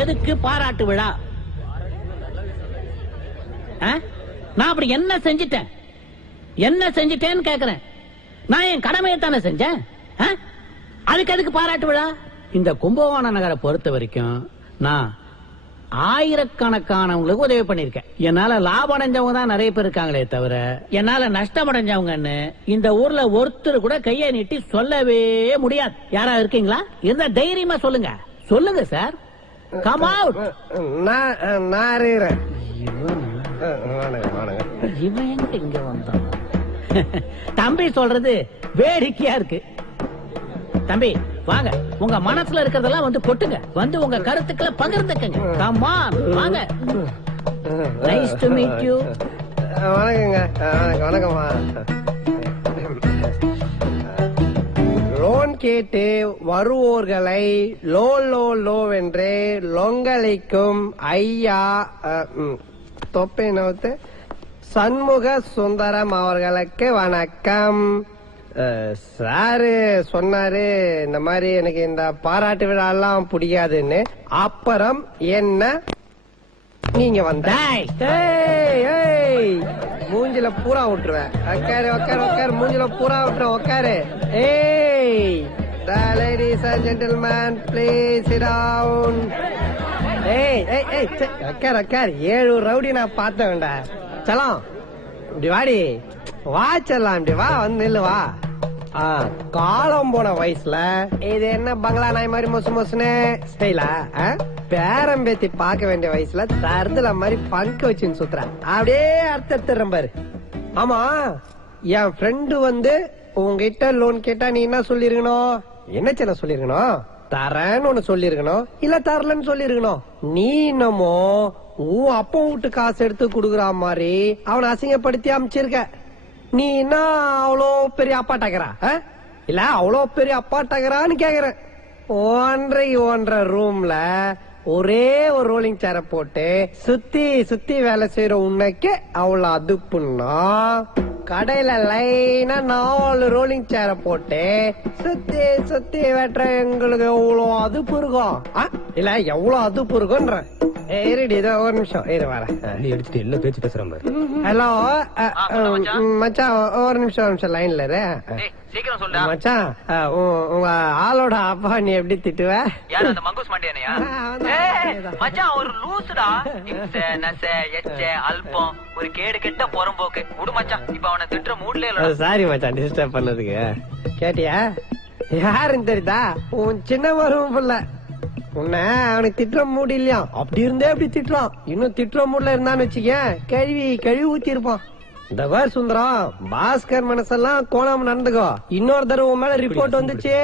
எதுக்கு பாராட்டு விழா? நான் அப்படி என்ன செஞ்சிட்டேன்னு கேக்குறேன். நான் என் கடமையை தானே செஞ்சேன். அதுக்கு எதுக்கு பாராட்டு விழா? இந்த கும்பகோண நகரை பொறுத்த வரைக்கும் நான் ஆயிரக்கணக்கானவங்களுக்கு உதவி பண்ணிருக்கேன். என்னால லாபம் அடைஞ்சவங்க தான் நிறைய பேர் இருக்காங்களே தவிர என்னால நஷ்டம் அடைஞ்சவங்கன்னு இந்த ஊர்ல ஒருத்தர் கூட கையை நீட்டி சொல்லவே முடியாது. யாரா இருக்கீங்களா? இருந்தா தைரியமா சொல்லுங்க. சொல்லுங்க சார். Come out. இவன் என்கிட்ட இங்க வந்தான். தம்பி சொல்றது வேடிக்கையா இருக்கு. தம்பி வாங்க, உங்க மனசுல இருக்கிறதெல்லாம் வந்து கொட்டுங்க. வந்து உங்க கருத்துக்களை பகிர்ந்துக்கங்க. கம் ஆன் வாங்க. Nice to meet you. வணக்கங்க. வணக்கம்மா. லோன் கேட்டு வருவோர்களை லோ லோ லோ வென்று லொங்கலிக்கும் ஐயா தொப்பை நோத்து சண்முக சுந்தரம் அவர்களுக்கு வணக்கம். சாரு சொன்னாரு இந்த மாதிரி எனக்கு இந்த பாராட்டு விழா எல்லாம் பிடிக்காதுன்னு. அப்புறம் என்ன நீங்க வந்த மூஞ்சில பூரா விட்டுருவேன். உக்காரு உக்காரு உக்காரு. மூஞ்சில பூரா விட்டுருவேன். உக்காரு. ஏய் ladies and gentlemen please sit down. ஏய் ஏய் ஏய் உக்காரு உக்காரு. 7 ரவுடி நான் பார்த்த வேண்டாம். சலாம் இப்படி வாடி. வாச்சலாம் இப்படி வா. வந்து நில்லு வா. காலம் போன வயசுல இது என்ன பங்களா நாய் மாதிரி மொசு மொசுன்னு ஸ்டைலா பேரம் பேத்தி பார்க்க வேண்டிய வயசுல தருதல மாதிரி பங்க வச்சுன்னு சுத்துற. அப்படியே அர்த்தம் பாரு. ஆமா, என் ஃப்ரெண்டு வந்து உங்ககிட்ட லோன் கேட்டா நீ என்ன சொல்லிருக்கணும்? என்ன சின்ன சொல்லிருக்கணும்? தரேன்னு ஒண்ணு சொல்லிருக்கணும், இல்ல தரலன்னு சொல்லிருக்கணும். நீ என்னமோ உன் அப்பா வீட்டு காசு எடுத்து குடுக்குற மாதிரி அவனை அசிங்கப்படுத்தி அமைச்சிருக்க. நீ என்ன அவ்வளோ பெரிய அப்பாட்டாக்குறா? இல்ல அவ்வளோ பெரிய அப்பாட்டாக்குறான்னு கேக்குறேன். 1.5 ரூம்ல ஒரே ஒரு ரோலிங் சேர போட்டு சுத்தி சுத்தி வேலை செய்யற உன்னைக்கு அவ்வளவு அதுப்புன்னா, கடையில லைனா 4 ரோலிங் சேர போட்டு சுத்தி சுத்தி வெட்டுற எங்களுக்கு எவ்வளவு அதுப்பு இருக்கும்? இல்ல எவ்வளவு அதுப்பு இருக்கும்ன்ற. இருடி இதோ ஒரு நிமிஷம் இரு வர. எடுத்துட்டு எல்லாம் பேச்சு பேசுறான் பாரு. ஹலோ மச்சான், ஒரு நிமிஷம் லைன்ல இரு. சீக்கிரம் சொல்லுடா மச்சான். உங்க ஆளோட அப்பா நீ எப்படி திட்டுவ? யார் அந்த மங்கூஸ் மண்டியானையா? மச்சான் ஒரு லூசுடா. இம்ச நச எச்ச அல்பம் ஒரு கேடு கெட்ட புறம்போக்கு. விடு மச்சான், இப்ப அவனை திட்டுற மூட்ல இல்ல. சாரி மச்சான் டிஸ்டர்ப் பண்ணதுக்கு. கேட்டியா யாருன்னு தெரியுதா? உன் சின்ன மருமம் புள்ள. உன்ன அவனுக்கு திட்டுற மூடு இல்லையா? அப்படி இருந்தே அப்படி திட்டுறான். இன்னும் திட்டுற மூட்ல இருந்தான்னு வச்சுக்க கழுவி ஊத்தி இருப்பான். இந்த வேர் சுந்தரம், பாஸ்கர் மனசெல்லாம் கோணாம நடந்துக்கோ. இன்னொரு தடவை உன் மேல ரிப்போர்ட் வந்துச்சு.